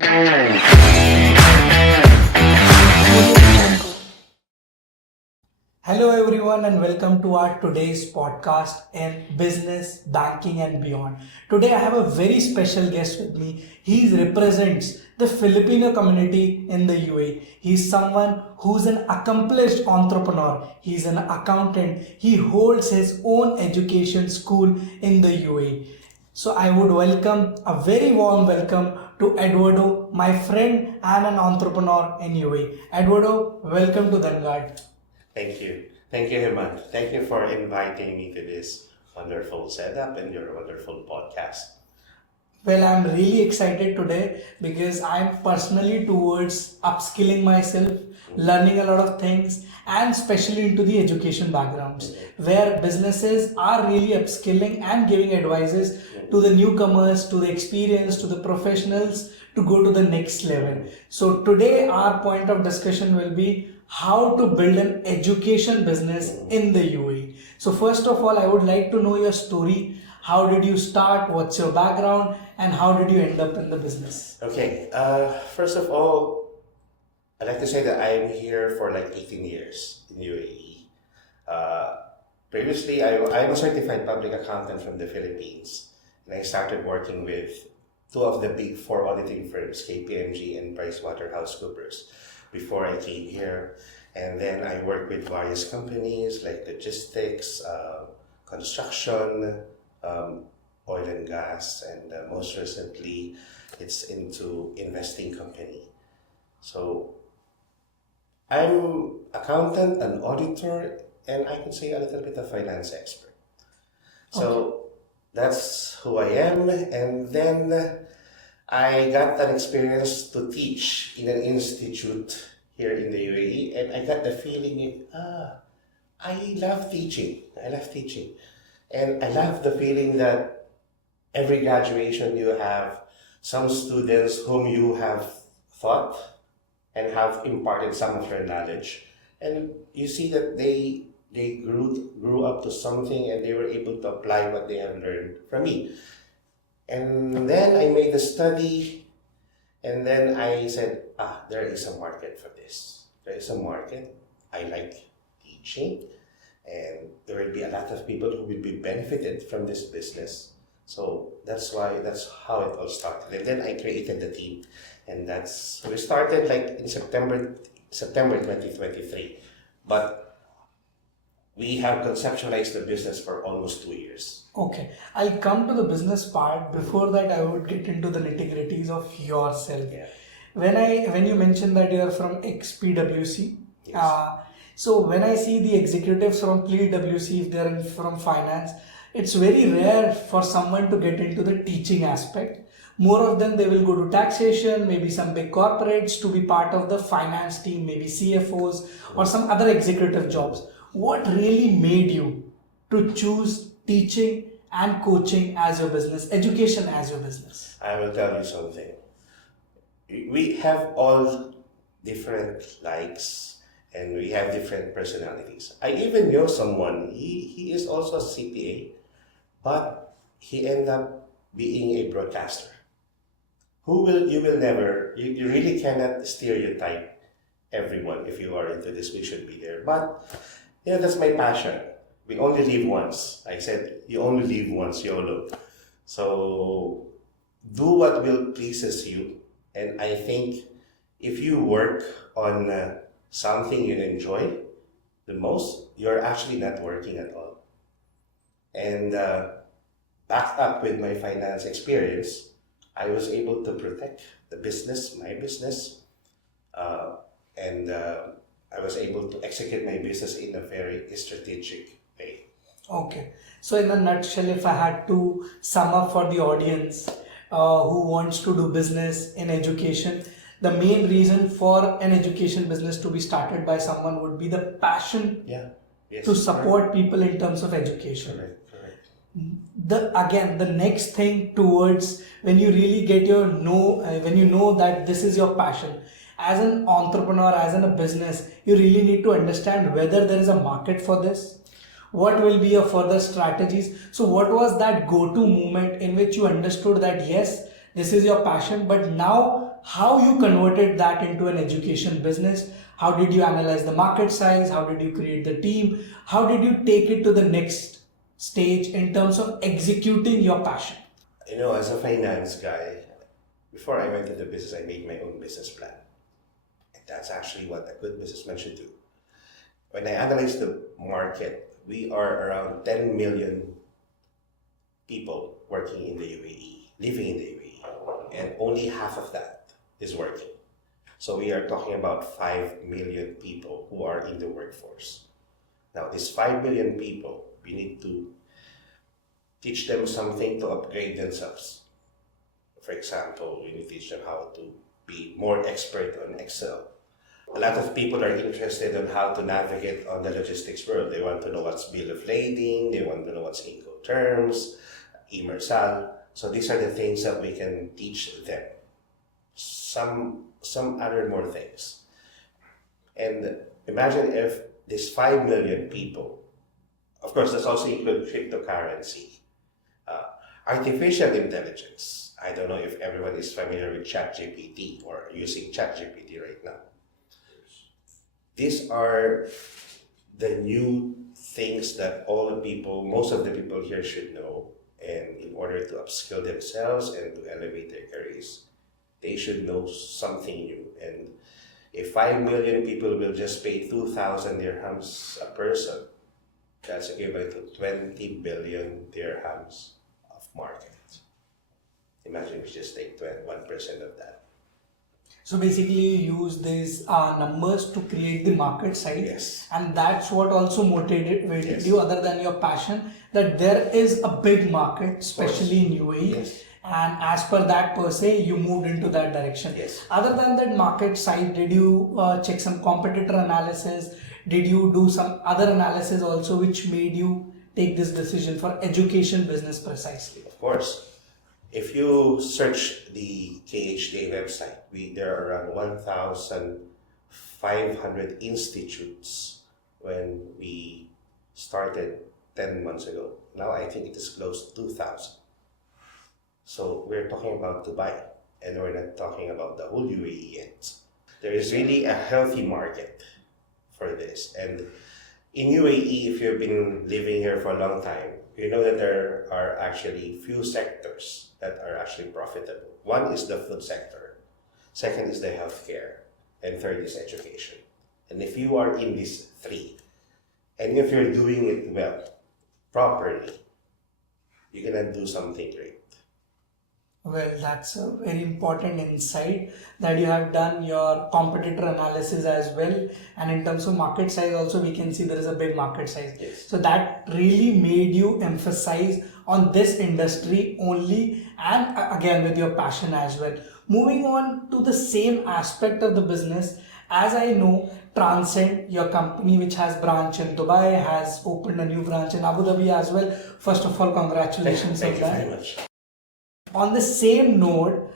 Hello, everyone, and welcome to our today's podcast in business, banking, and beyond. Today, I have a very special guest with me. He represents the Filipino community in the UAE. He's someone who's an accomplished entrepreneur. He's an accountant. He holds his own education school in the UAE. So, I would welcome a very warm welcome to Eduardo, my friend and an entrepreneur in UAE. Eduardo, welcome to Dangad. Thank you. Thank you, Hemant. Thank you for inviting me to this wonderful setup and your wonderful podcast. Well, I'm really excited today because I'm personally towards upskilling myself, learning a lot of things, and especially into the education backgrounds where businesses are really upskilling and giving advices to the newcomers, to the experienced, to the professionals to go to the next level. So, today, our point of discussion will be how to build an education business in the UAE. So, first of all, I would like to know your story. How did you start? What's your background? And how did you end up in the business? Okay, first of all, I'd like to say that I'm here for like 18 years in UAE. Previously, I'm a certified public accountant from the Philippines, and I started working with two of the big four auditing firms, KPMG and PricewaterhouseCoopers, before I came here. And then I worked with various companies like logistics, construction, oil and gas, and most recently, it's into investing company. So I'm accountant, an auditor, and I can say a little bit of finance expert. So that's who I am. And then I got an experience to teach in an institute here in the UAE, and I got the feeling, I love teaching. I love teaching. And I love the feeling that every graduation you have some students whom you have taught and have imparted some of your knowledge. And you see that they grew up to something and they were able to apply what they have learned from me. And then I made a study, and then I said, there is a market for this. There is a market. I like teaching, and there will be a lot of people who will be benefited from this business. So that's how it all started. And then I created the team, and we started like in September 2023. But we have conceptualized the business for almost 2 years. Okay, I'll come to the business part. Before that, I would get into the nitty-gritties of yourself. Yeah. When you mentioned that you are from ex-PwC, Yes. so when I see the executives from PwC, if they are from finance, it's very rare for someone to get into the teaching aspect. More of them, they will go to taxation, maybe some big corporates to be part of the finance team, maybe CFOs or some other executive jobs. What really made you to choose teaching and coaching as your business, education as your business? I will tell you something. We have all different likes and we have different personalities. I even know someone, he is also a CPA, but he ended up being a broadcaster. You really cannot stereotype everyone. If you are into this, we should be there. But, that's my passion. We only live once. I said, you only live once, YOLO. So, do what will pleases you. And I think if you work on something you enjoy the most, you're actually not working at all. And backed up with my finance experience, I was able to protect the business, my business, and I was able to execute my business in a very strategic way. Okay. So in a nutshell, if I had to sum up for the audience who wants to do business in education, the main reason for an education business to be started by someone would be the passion to support people in terms of education. Correct. The next thing towards when you really get when you know that this is your passion, as an entrepreneur, as in a business, you really need to understand whether there is a market for this. What will be your further strategies? So what was that go-to moment in which you understood that yes, this is your passion, but now how you converted that into an education business. How did you analyze the market size? How did you create the team? How did you take it to the next stage in terms of executing your passion? As a finance guy, before I went into business, I made my own business plan. And that's actually what a good businessman should do. When I analyze the market, we are around 10 million people working in the UAE, living in the UAE, and only half of that is working. So we are talking about 5 million people who are in the workforce. Now, these 5 million people, we need to teach them something to upgrade themselves. For example, we need to teach them how to be more expert on Excel. A lot of people are interested on how to navigate on the logistics world. They want to know what's bill of lading, they want to know what's Incoterms, Imersal. So these are the things that we can teach them. Some other more things. And imagine if these 5 million people, of course, that's also include cryptocurrency, artificial intelligence. I don't know if everyone is familiar with ChatGPT or using ChatGPT right now. These are the new things that most of the people here should know. And in order to upskill themselves and to elevate their careers, they should know something new. And if 5 million people will just pay 2,000 dirhams a person, that's equivalent to 20 billion dirhams of market. Imagine if you just take 1% of that. So basically, you use these numbers to create the market size, Yes. and that's what also motivated Yes. you, other than your passion, that there is a big market, especially in UAE. Yes. And as per that per se, you moved into that direction. Yes. Other than that market size, did you check some competitor analysis? Did you do some other analysis also, which made you take this decision for education business precisely? Of course. If you search the KHDA website, there are around 1,500 institutes when we started 10 months ago. Now I think it is close to 2,000. So we're talking about Dubai, and we're not talking about the whole UAE yet. There is really a healthy market for this. And in UAE, if you've been living here for a long time, you know that there are actually few sectors that are actually profitable. One is the food sector, second is the healthcare, and third is education. And if you are in these three, and if you're doing it well, properly, you're gonna do something great. Well, that's a very important insight that you have done your competitor analysis as well. And in terms of market size, also, we can see there is a big market size. Yes. So that really made you emphasize on this industry only, and again with your passion as well. Moving on to the same aspect of the business, as I know, Transcend, your company which has branch in Dubai, has opened a new branch in Abu Dhabi as well. First of all, congratulations Thank on you that. very much. On the same note,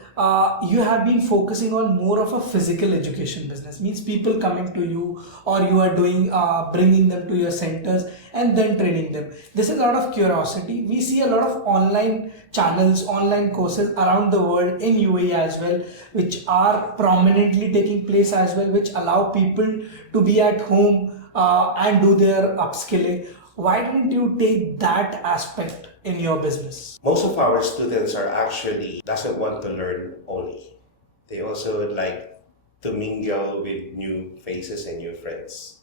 you have been focusing on more of a physical education business, means people coming to you, or you are doing bringing them to your centers and then training them. This is out of curiosity. We see a lot of online channels, online courses around the world in UAE as well, which are prominently taking place as well, which allow people to be at home and do their upskilling. Why didn't you take that aspect in your business? Most of our students are actually doesn't want to learn only. They also would like to mingle with new faces and new friends.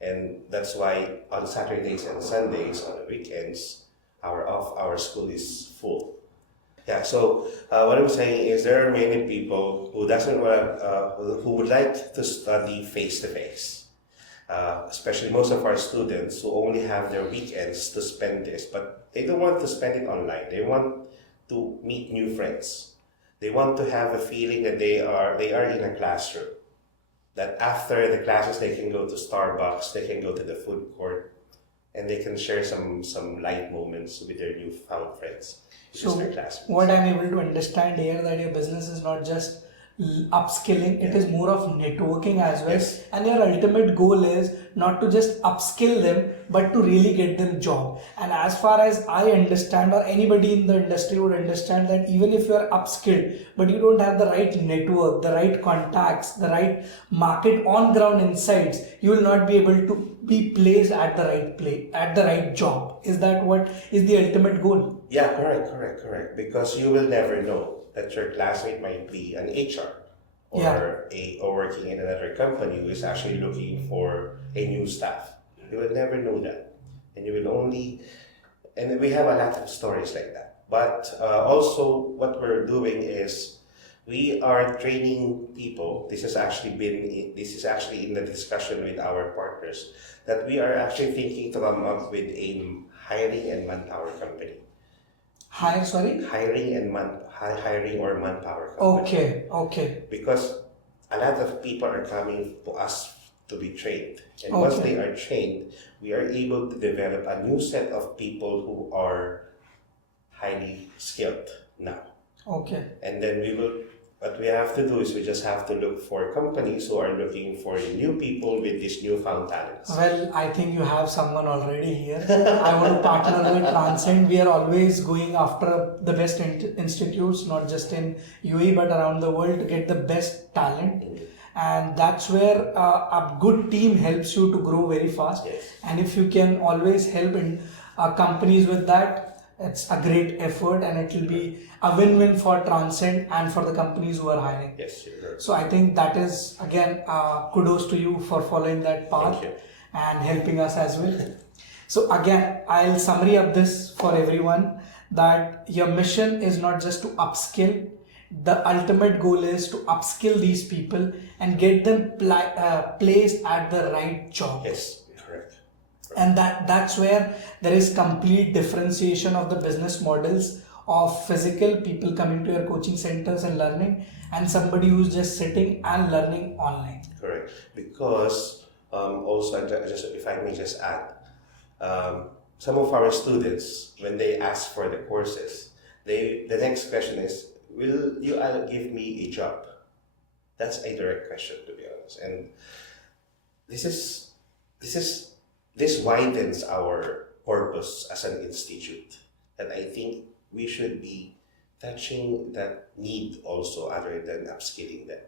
And that's why on Saturdays and Sundays, on the weekends, our school is full. Yeah, so what I'm saying is there are many people who who would like to study face to face. Especially most of our students who only have their weekends to spend this, but they don't want to spend it online. They want to meet new friends. They want to have a feeling that they are in a classroom. That after the classes, they can go to Starbucks, they can go to the food court, and they can share some light moments with their newfound friends. So what I'm able to understand here, that your business is not just upskilling, it is more of networking as well. Yes. And your ultimate goal is not to just upskill them but to really get them job. And as far as I understand, or anybody in the industry would understand, that even if you are upskilled but you don't have the right network, the right contacts, the right market on ground insights, you will not be able to be placed at the right place, at the right job. Is that what is the ultimate goal? Yeah, correct. Because you will never know that your classmate might be an HR or working in another company who is actually looking for a new staff. You will never know that, and you will only. And we have a lot of stories like that. But also, what we're doing is we are training people. This is actually in the discussion with our partners, that we are actually thinking to come up with a hiring and manpower company. Hi, sorry. Hiring or manpower company. Okay. Because a lot of people are coming to us to be trained, and once Okay. they are trained, we are able to develop a new set of people who are highly skilled now. Okay. And then what we have to do is we just have to look for companies who are looking for new people with these newfound talents. Well, I think you have someone already here. I want to partner with Transcend. We are always going after the best institutes, not just in UAE but around the world, to get the best talent. And that's where a good team helps you to grow very fast. Yes. And if you can always help in companies with that, it's a great effort, and it will be a win-win for Transcend and for the companies who are hiring. Yes, you're right. So I think that is, again, kudos to you for following that path Thank you. and helping us as well. So again, I'll summary up this for everyone, that your mission is not just to upskill. The ultimate goal is to upskill these people and get them placed at the right job. Yes, correct. And that's where there is complete differentiation of the business models of physical people coming to your coaching centers and learning, and somebody who's just sitting and learning online. Correct. Because also, if I may just add, some of our students, when they ask for the courses, the next question is, will you give me a job? That's a direct question, to be honest. And this widens our purpose as an institute. And I think we should be touching that need also, other than upskilling them.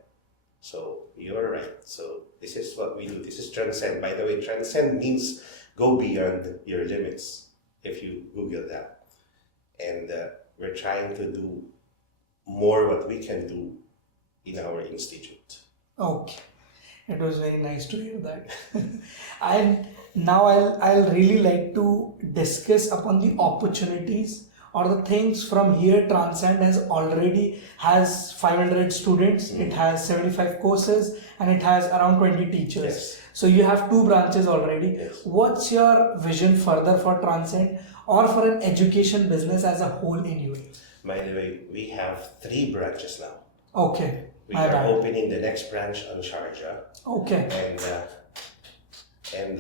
So you're right. So this is what we do. This is Transcend. By the way, Transcend means go beyond your limits, if you Google that. And we're trying to do more what we can do in our institute. Okay, it was very nice to hear that. And now I'll really like to discuss upon the opportunities or the things from here. Transcend has 500 students, it has 75 courses, and it has around 20 teachers. Yes. So you have 2 branches already. Yes. What's your vision further for Transcend or for an education business as a whole in UAE? By the way, we have 3 branches now. Okay, We my are bad. opening the next branch on Sharjah, Okay, and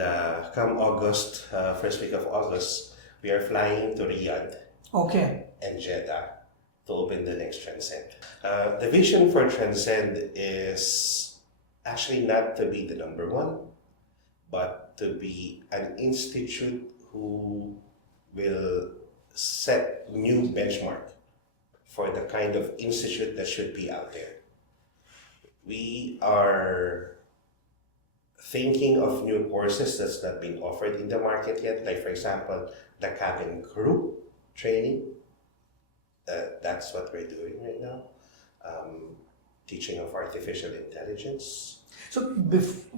come August, first week of August, we are flying to Riyadh okay, and Jeddah to open the next Transcend. The vision for Transcend is actually not to be the number one, but to be an institute who will set new benchmark for the kind of institute that should be out there. We are thinking of new courses that's not been offered in the market yet, like for example, the cabin crew training. That's what we're doing right now. Teaching of artificial intelligence. so if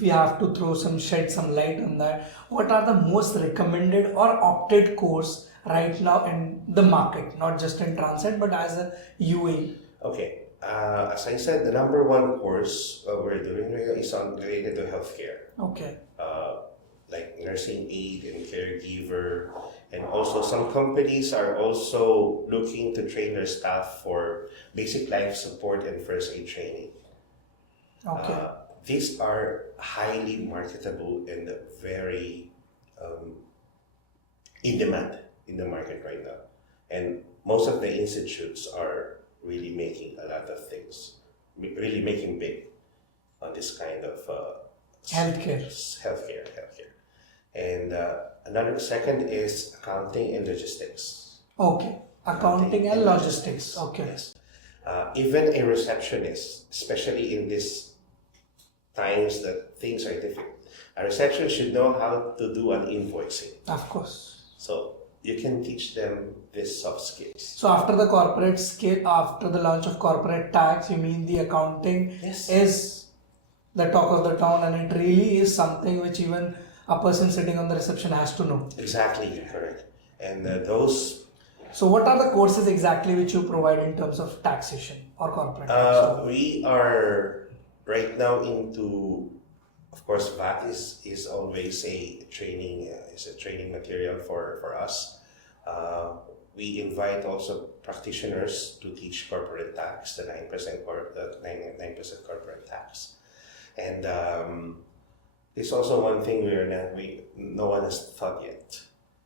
we have to shed some light on that, what are the most recommended or opted course right now in the market, not just in Transcend but as a UAE? Okay, as I said, the number one course we're doing right now is related to healthcare. Okay, Like nursing aid and caregiver, and also some companies are also looking to train their staff for basic life support and first aid training. okay, These are highly marketable and very in demand in the market right now. And most of the institutes are really making a lot of things, really making big on this kind of Healthcare. healthcare. And another second is accounting and logistics. Okay. Accounting and logistics. Okay. Yes. Even a receptionist, especially in these times that things are difficult, a receptionist should know how to do an invoicing. Of course. So you can teach them these soft skills. So after the corporate skill, after the launch of corporate tax, you mean the accounting Yes. is the talk of the town, and it really is something which even a person sitting on the reception has to know. Exactly, correct. And those So what are the courses exactly which you provide in terms of taxation or corporate tax? we are right now into, of course, VAT is always a training material for us. We invite also practitioners to teach corporate tax, the 9% corporate tax, and it's also one thing no one has taught yet.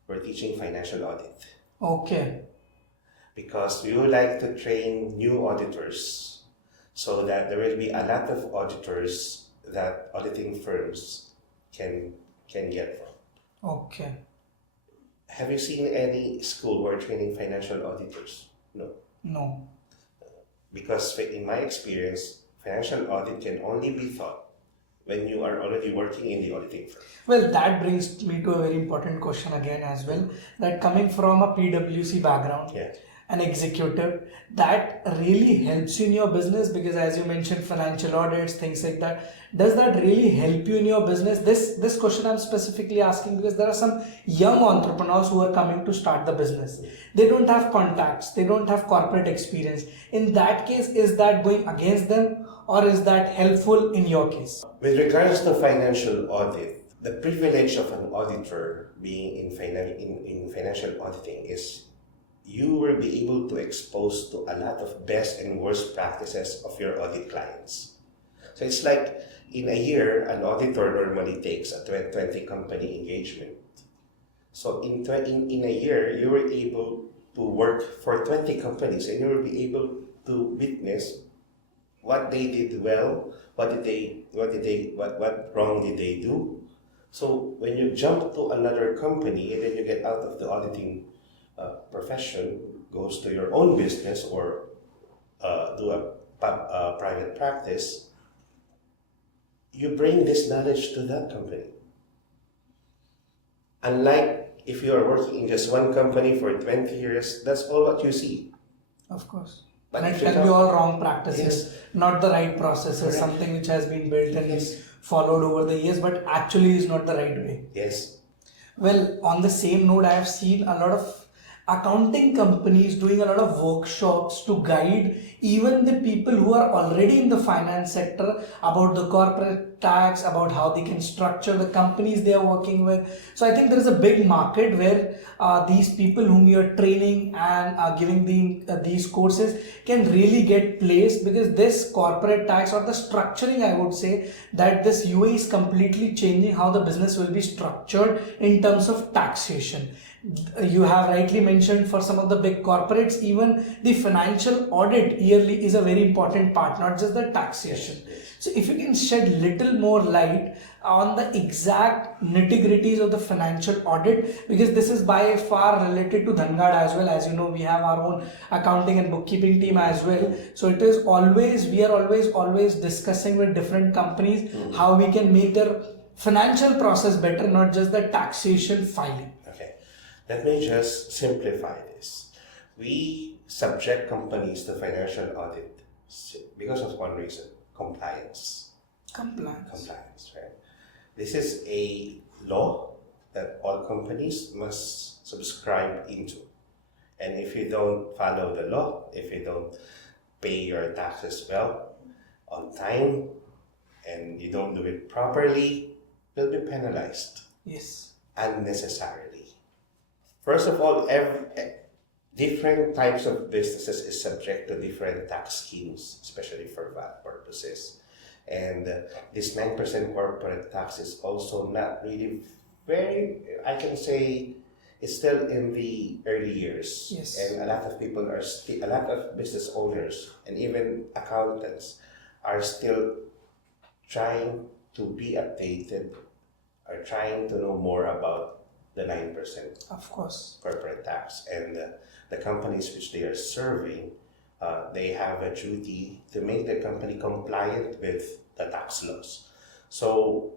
We're teaching financial audit. Okay. Because we would like to train new auditors so that there will be a lot of auditors that auditing firms can get from. Okay. Have you seen any school who are training financial auditors? No. No. Because in my experience, financial audit can only be taught when you are already working in the auditing firm. Well, that brings me to a very important question again as well. That coming from a PwC background, Yeah. an executive, that really helps you in your business, because as you mentioned, financial audits, things like that. Does that really help you in your business? This question I'm specifically asking because there are some young entrepreneurs who are coming to start the business. They don't have contacts, they don't have corporate experience. In that case, is that going against them, or is that helpful in your case? With regards to financial audit, the privilege of an auditor being in financial auditing is you will be able to expose to a lot of best and worst practices of your audit clients. So it's like in a year, an auditor normally takes a 20 company engagement. So in a year, you were able to work for 20 companies and you will be able to witness what they did well, what wrong did they do. So when you jump to another company and then you get out of the auditing profession, goes to your own business or do a private practice, you bring this knowledge to that company. Unlike if you are working in just one company for 20 years, that's all what you see. Of course. But And if it you can be come- all wrong practices, Yes. not the right processes, Correct. something which has been built and Yes. followed over the years, but actually is not the right way. Yes. Well, on the same note, I have seen a lot of accounting companies doing a lot of workshops to guide even the people who are already in the finance sector about the corporate tax, about how they can structure the companies they are working with. So I think there is a big market where these people whom you are training and giving these courses can really get placed, because this corporate tax or the structuring, I would say that this UA is completely changing how the business will be structured in terms of taxation. You have rightly mentioned, for some of the big corporates, even the financial audit yearly is a very important part, not just the taxation. Yes. So if you can shed little more light on the exact nitty-gritties of the financial audit, because this is by far related to Dhangad as well. As you know, we have our own accounting and bookkeeping team as well. So it is always, we are always discussing with different companies how we can make their financial process better, not just the taxation filing. Okay. Let me just simplify this. We subject companies to financial audit because of one reason: compliance. Compliance. Right? This is a law that all companies must subscribe into. And if you don't follow the law, if you don't pay your taxes well, on time, and you don't do it properly, you'll be penalized Yes. unnecessarily. First of all, different types of businesses is subject to different tax schemes, especially for VAT purposes. And this 9% corporate tax is also not really very, I can say, it's still in the early years, Yes. and a lot of people are still, a lot of business owners and even accountants are still trying to be updated, are trying to know more about the 9% Of course. corporate tax, and the companies which they are serving, they have a duty to make the company compliant with the tax laws. So,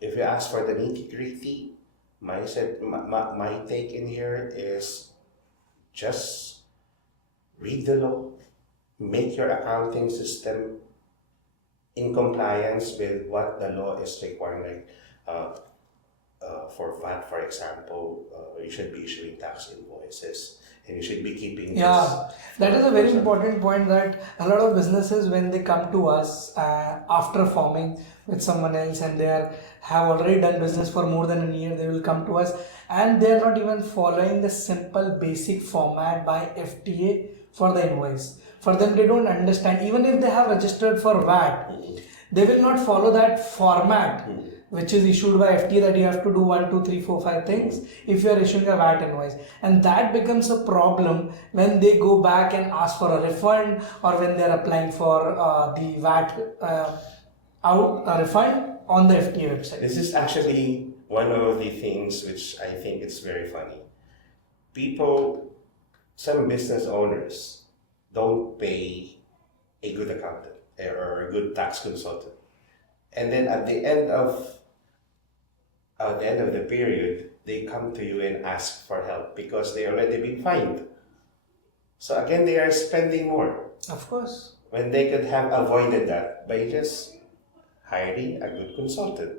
if you ask for the nitty-gritty, my take in here is just read the law, make your accounting system in compliance with what the law is requiring. Uh, for VAT, for example, you should be issuing tax invoices, and you should be keeping Yeah, this. that is a very important point, that a lot of businesses, when they come to us after forming with someone else, and have already done business for more than a year, they will come to us and they are not even following the simple basic format by FTA for the invoice. For them, they don't understand. Even if they have registered for VAT, they will not follow that format which is issued by FT, that you have to do 1, 2, 3, 4, 5 things if you are issuing a VAT invoice. And that becomes a problem when they go back and ask for a refund, or when they are applying for the VAT refund on the FTA website. This is actually one of the things which I think it's very funny. People, some business owners don't pay a good accountant or a good tax consultant, and then at the end of the period, they come to you and ask for help because they already been fined. So again, they are spending more Of course. when they could have avoided that by just hiring a good consultant.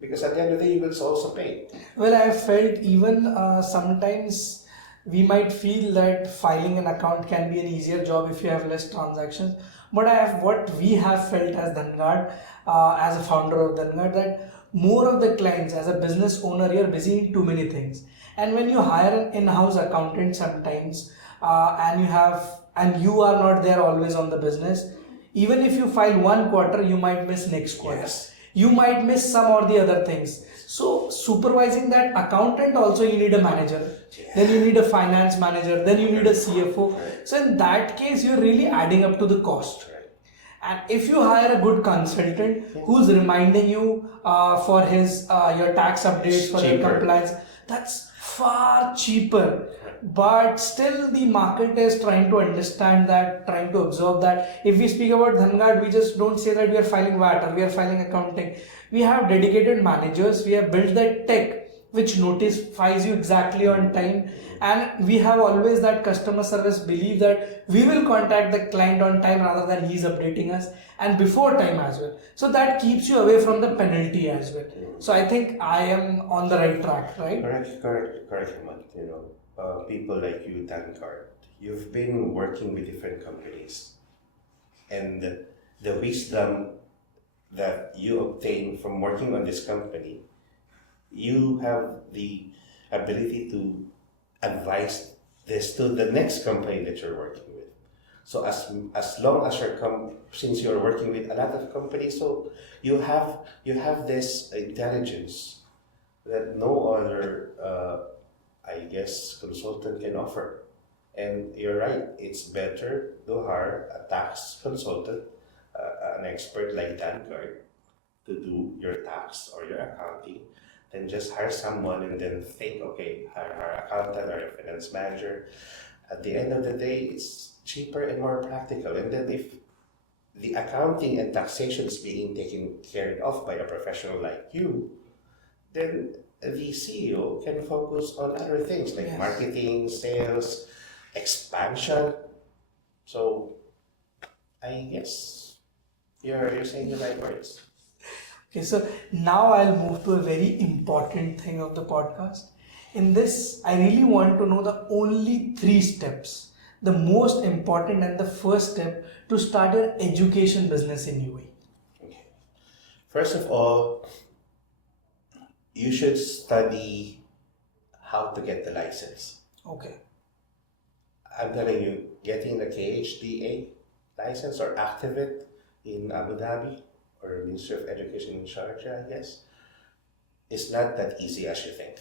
Because at the end of the day, you will also pay. Well, I have felt even sometimes we might feel that filing an account can be an easier job if you have less transactions. But what we have felt as Dhangad, as a founder of Dhangad, that more of the clients, as a business owner, you're busy in too many things. And when you hire an in-house accountant sometimes, and you are not there always on the business, even if you file one quarter, you might miss next quarter. Yes. You might miss some or the other things. So supervising that accountant, also you need a manager. Then you need a finance manager. Then you need a CFO. So in that case, you're really adding up to the cost. And if you hire a good consultant who's reminding you for his your tax updates, for your compliance, that's far cheaper. But still, the market is trying to understand that, trying to absorb that. If we speak about Dhangad, we just don't say that we are filing VAT or we are filing accounting. We have dedicated managers. We have built that tech which notifies you exactly on time, and we have always that customer service belief that we will contact the client on time rather than he's updating us, and before time as well. So that keeps you away from the penalty as well. So I think I am on the right track, right? Correct, Hemant. You know, people like you, Dankar, you've been working with different companies, and the wisdom that you obtain from working on this company, you have the ability to advise this to the next company that you're working with. So as long as since you're working with a lot of companies, so you have this intelligence that no other I guess consultant can offer. And you're right, it's better to hire a tax consultant, an expert like Dankar, to do your tax or your accounting, then just hire someone and then think, okay, hire our accountant or a finance manager. At the end of the day, it's cheaper and more practical. And then if the accounting and taxation is being taken care of by a professional like you, then the CEO can focus on other things like marketing, sales, expansion. So I guess you're saying the right words. Okay, so now I'll move to a very important thing of the podcast. In this, I really want to know the only 3 steps, the most important and the first step to start your education business in UAE. Okay. First of all, you should study how to get the license. Okay. I'm telling you, getting the KHDA license or Activate in Abu Dhabi or Ministry of Education in Sharjah, I guess, is not that easy as you think.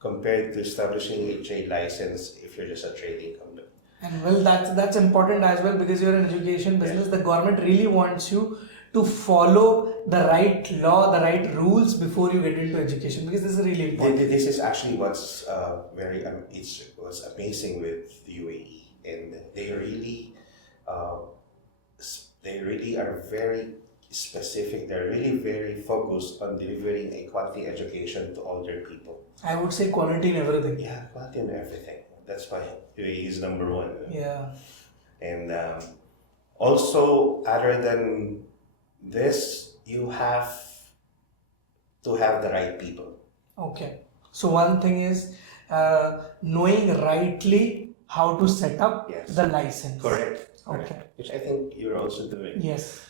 compared to establishing a trade license if you're just a trading company. And well, that's important as well, because you're an education business. The government really wants you to follow the right law, the right rules before you get into education, because this is really important. This is actually what's what's amazing with the UAE, and uh, they really are very specific. They're really very focused on delivering a quality education to all their people. I would say quality in everything. Yeah, quality in everything. That's why UAE is number one. Yeah. And also, other than this, you have to have the right people. Okay. So one thing is knowing rightly how to set up Yes. the license. Correct. Okay. Which I think you're also doing. Yes.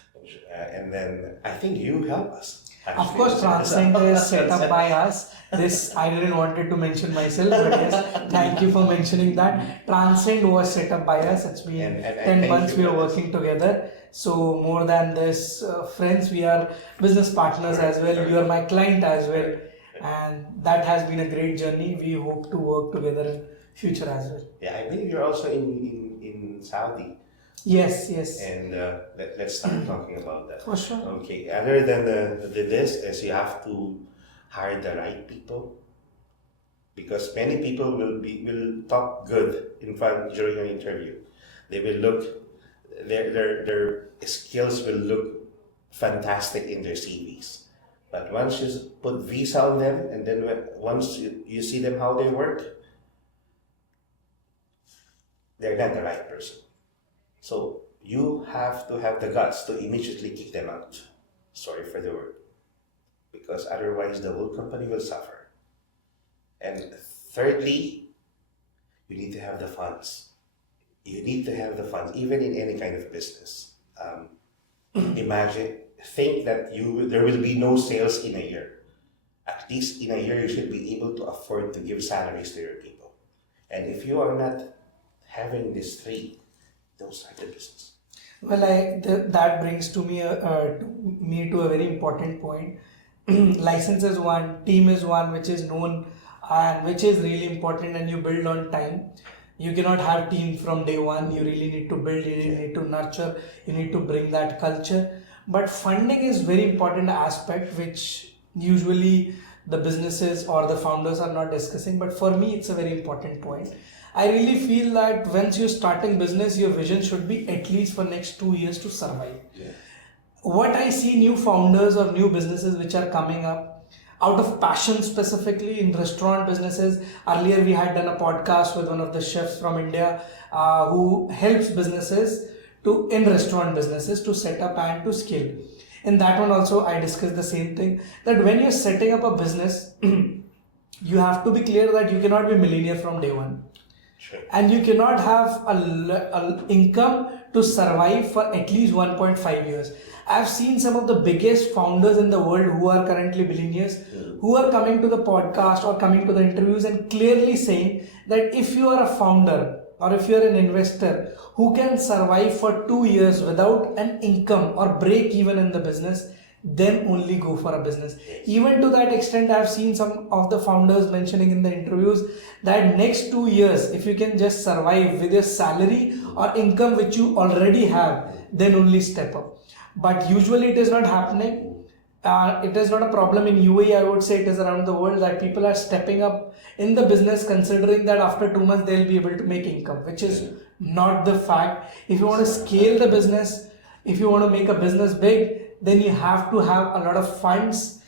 And then I think you help us. Of course, Transcend is set up by us. This I didn't wanted to mention myself, but yes, thank you for mentioning that. Transcend was set up by us. It's been And 10 thank months you we are for this. working together. So more than this, friends, we are business partners as well. You are my client as well, and that has been a great journey. We hope to work together in future as well. Yeah, I believe you're also in Saudi. Yes, yes, And let's start talking about that. for sure. Okay, other than this is you have to hire the right people, because many people will talk good in front during an interview. They will look their skills will look fantastic in their CVs. But once you put visa on them, and then once you see them how they work, they're not the right person. So you have to have the guts to immediately kick them out. Sorry for the word. Because otherwise the whole company will suffer. And thirdly, you need to have the funds. You need to have the funds, even in any kind of business. Think that there will be no sales in a year. At least in a year, you should be able to afford to give salaries to your people. And if you are not having these three, don't start the business. Well, that brings to me to a very important point. License is one, team is one, which is known and which is really important, and you build on time. You cannot have team from day one. You really need to build, you really need to nurture, you need to bring that culture. But funding is very important aspect, which usually the businesses or the founders are not discussing. But for me, it's a very important point. I really feel that once you're starting business, your vision should be at least for next 2 years to survive. Yeah. What I see new founders or new businesses which are coming up out of passion, specifically in restaurant businesses. Earlier we had done a podcast with one of the chefs from India who helps businesses in restaurant businesses to set up and to scale. In that one also I discussed the same thing, that when you're setting up a business, you have to be clear that you cannot be millionaire from day one. Sure. And you cannot have a income to survive for at least 1.5 years. I've seen some of the biggest founders in the world who are currently billionaires, who are coming to the podcast or coming to the interviews and clearly saying that if you are a founder or if you're an investor who can survive for 2 years without an income or break even in the business, then only go for a business. Even to that extent, I've seen some of the founders mentioning in the interviews that next 2 years, if you can just survive with your salary or income which you already have, then only step up. But usually it is not happening. It is not a problem in UAE. I would say it is around the world that people are stepping up in the business, considering that after 2 months they'll be able to make income, which is not the fact. If you want to scale the business, if you want to make a business big, then you have to have a lot of funds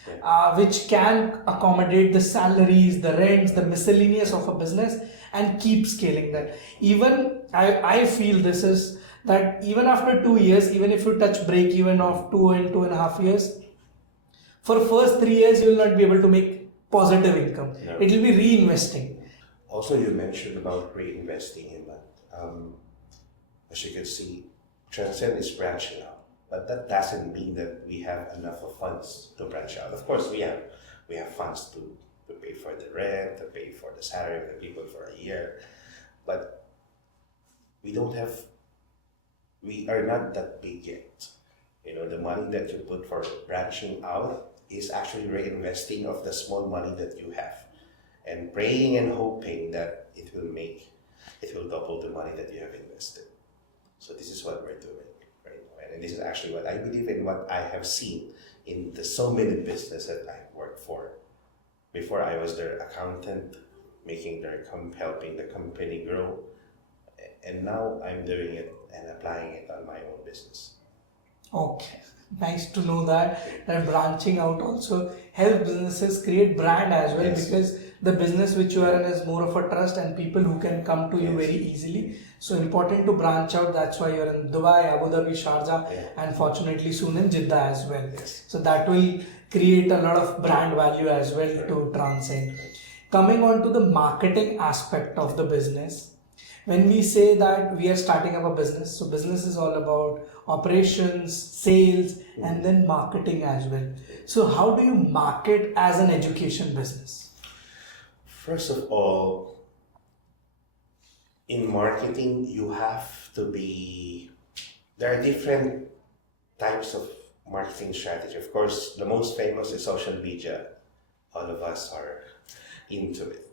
which can accommodate the salaries, the rents, the miscellaneous of a business, and keep scaling that. Even I feel this is that even after 2 years, even if you touch break even of 2.5 years, for first 3 years you will not be able to make positive income. No. It will be reinvesting. Also, you mentioned about reinvesting in that. As you can see, Transcend is branching out, but that doesn't mean that we have enough of funds to branch out. Of course, we have funds to pay for the rent, to pay for the salary of the people for a year, but we are not that big yet. You know, the money that you put for branching out is actually reinvesting of the small money that you have. and praying and hoping that it will double the money that you have invested. So this is what we're doing right now. And this is actually what I believe in, what I have seen in the so many businesses that I've worked for. Before I was their accountant, helping the company grow. And now I'm doing it and applying it on my own business. Okay, nice to know that branching out also helps businesses create brand as well, Yes. because the business which you are in is more of a trust and people who can come to you Yes. very easily. So important to branch out. That's why you're in Dubai, Abu Dhabi, Sharjah, Yeah. and fortunately soon in Jeddah as well. Yes. So that will create a lot of brand value as well to Transcend. Coming on to the marketing aspect of the business, when we say that we are starting up a business, so business is all about operations, sales, and then marketing as well. So how do you market as an education business? First of all, in marketing, there are different types of marketing strategy. Of course, the most famous is social media. All of us are into it.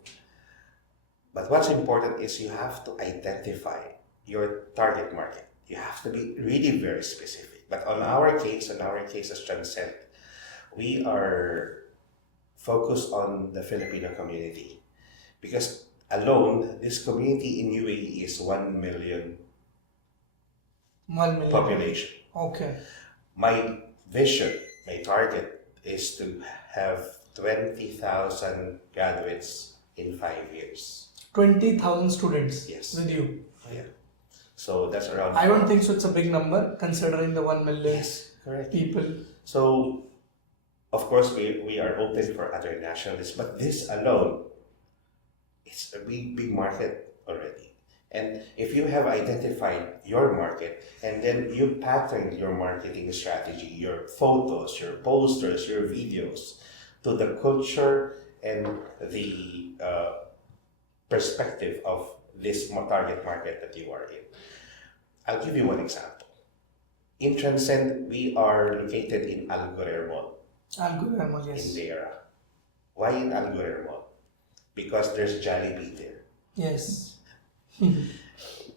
But what's important is you have to identify your target market. You have to be really very specific. But on our case as Transcend, we are focused on the Filipino community. Because alone, this community in UAE is 1 million 1 million. population. Okay. My vision, my target is to have 20,000 graduates in 5 years. 20,000 students Yes. with you. Yeah. So that's around. I don't think so. It's a big number considering the 1 million Yes, correct. people. So, of course, we are open for other nationalists, but this alone, it's a big market already. And if you have identified your market and then you pattern your marketing strategy, your photos, your posters, your videos to the culture and the perspective of this target market that you are in. I'll give you one example. In Transcend, we are located in Al Ghurair Mall. Al Ghurair Mall, yes. In Deira. Why in Al Ghurair Mall? Because there's Jollibee there. Yes.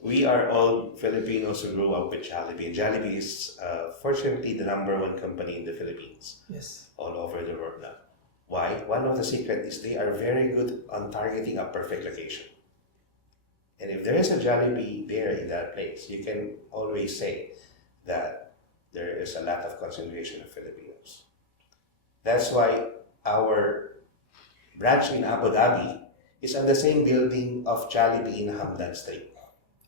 We are all Filipinos who grew up with Jollibee. Jollibee is fortunately the #1 company in the Philippines. Yes. All over the world now. Why? One of the secrets is they are very good on targeting a perfect location. And if there is a Jollibee there in that place, you can always say that there is a lot of concentration of Filipinos. That's why our branch in Abu Dhabi is on the same building of Jollibee in Hamdan Street.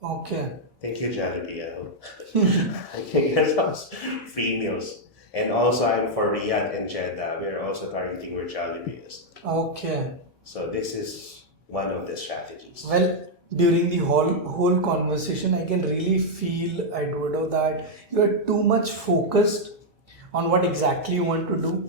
Okay. Thank you, Jollibee. I can get us free meals. And also, I'm for Riyadh and Jeddah. We're also targeting where Jollibee is. Okay. So this is one of the strategies. Well, during the whole conversation, I can really feel, Eduardo, that you are too much focused on what exactly you want to do.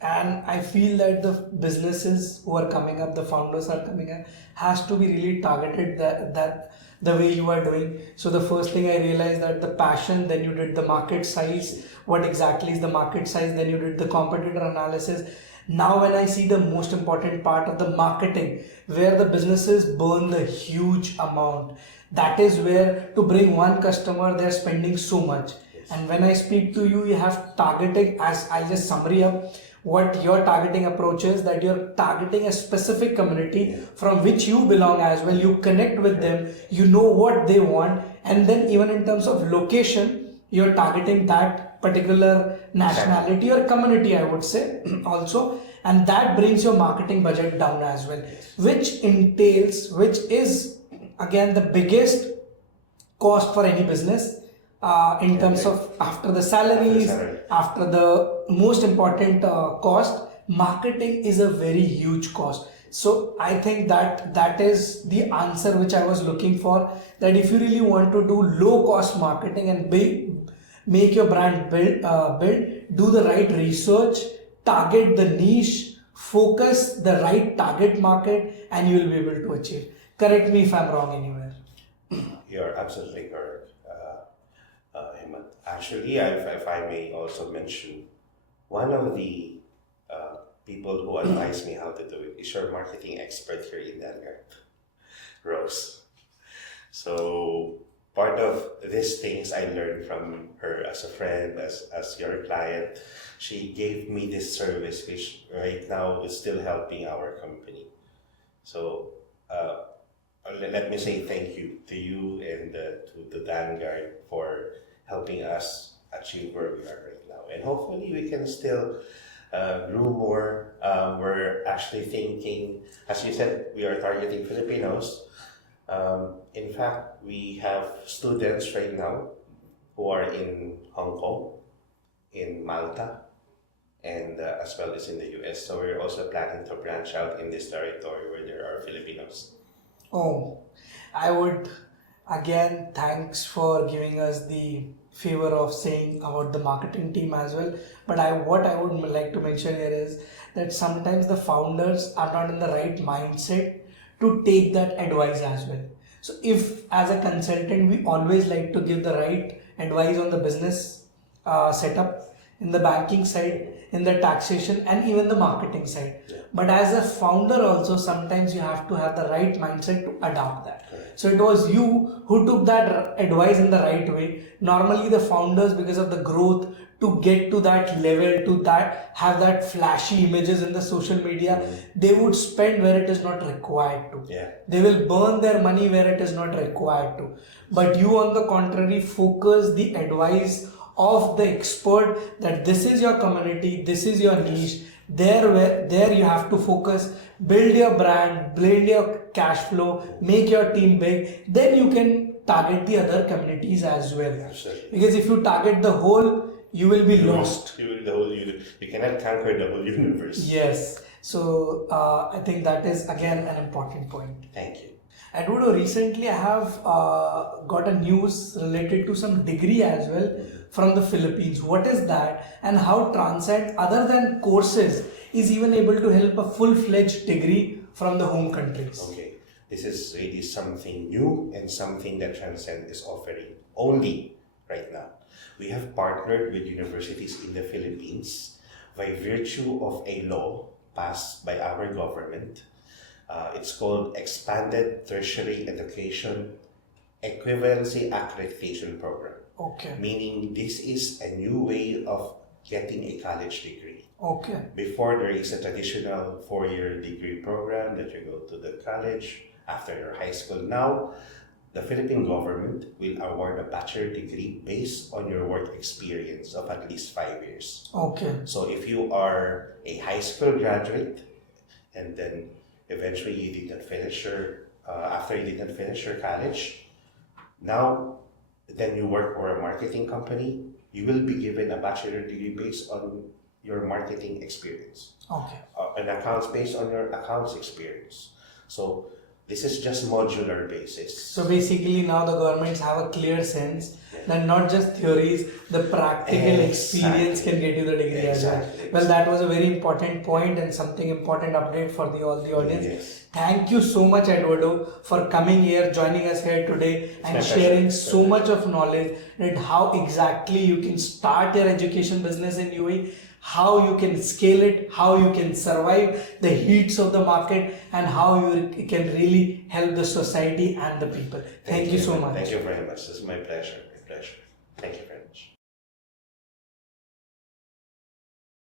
And I feel that the businesses who are coming up, the founders are coming up, has to be really targeted that the way you are doing. So the first thing I realized that the passion, then you did the market size, what exactly is the market size, then you did the competitor analysis. Now when I see the most important part of the marketing, where the businesses burn the huge amount, that is where to bring one customer, they're spending so much. And when I speak to you, you have targeting, as I just summary up what your targeting approach is, that you're targeting a specific community from which you belong as well. You connect with them, you know what they want, and then even in terms of location, you're targeting that particular nationality or community, I would say also, and that brings your marketing budget down as well, which is again the biggest cost for any business. In terms of after the salaries, after the most important cost, marketing is a very huge cost. So I think that is the answer which I was looking for, that if you really want to do low cost marketing and make your brand build, do the right research, target the niche, focus the right target market, and you will be able to achieve. Correct me if I'm wrong anywhere. You're absolutely correct. Actually, if I may also mention, one of the people who advise me how to do it is your marketing expert here in Delgar, Rose. So part of these things I learned from her as a friend, as your client. She gave me this service, which right now is still helping our company. So let me say thank you to you and to the Vanguard for helping us achieve where we are right now. And hopefully we can still grow more. We're actually thinking, as you said, we are targeting Filipinos. In fact, we have students right now who are in Hong Kong, in Malta, and as well as in the US. So we're also planning to branch out in this territory where there are Filipinos. Oh, I would again thanks for giving us the favor of saying about the marketing team as well. But what I would like to mention here is that sometimes the founders are not in the right mindset to take that advice as well. So if as a consultant we always like to give the right advice on the business setup, in the banking side, in the taxation, and even the marketing side. But as a founder also, sometimes you have to have the right mindset to adopt that. So it was you who took that advice in the right way. Normally the founders, because of the growth, to get to that level, to that have that flashy images in the social media, they would spend where it is not required to. They will burn their money where it is not required to. But you, on the contrary, focus the advice of the expert that this is your community, this is your niche. There you have to focus, build your brand, build your cash flow, make your team big. Then you can target the other communities as well. Absolutely. Because if you target the whole, you will be lost. You cannot conquer the whole universe. Yes. So I think that is again an important point. Thank you. Eduardo, recently I have got a news related to some degree as well from the Philippines. What is that, and how Transcend, other than courses, is even able to help a full-fledged degree from the home countries? Okay, this is really something new and something that Transcend is offering only right now. We have partnered with universities in the Philippines by virtue of a law passed by our government. It's called Expanded Tertiary Education Equivalency Accreditation Program. Okay. Meaning this is a new way of getting a college degree. Okay. Before, there is a traditional 4-year degree program that you go to the college after your high school. Now, the Philippine government will award a bachelor degree based on your work experience of at least 5 years. Okay. So if you are a high school graduate and then eventually you didn't finish after you didn't finish your college, now then you work for a marketing company, you will be given a bachelor degree based on your marketing experience. Okay. An accounts based on your accounts experience. So this is just modular basis. So basically now the governments have a clear sense that not just theories, the practical experience can get you the degree as well. Well, that was a very important point and something important update for all the audience. Yes. Thank you so much, Eduardo, for coming here, joining us here today and sharing so much of knowledge that how exactly you can start your education business in UAE, how you can scale it, how you can survive the heats of the market, and how you can really help the society and the people. Thank you so much. Thank you very much. This is my pleasure. Thank you very much.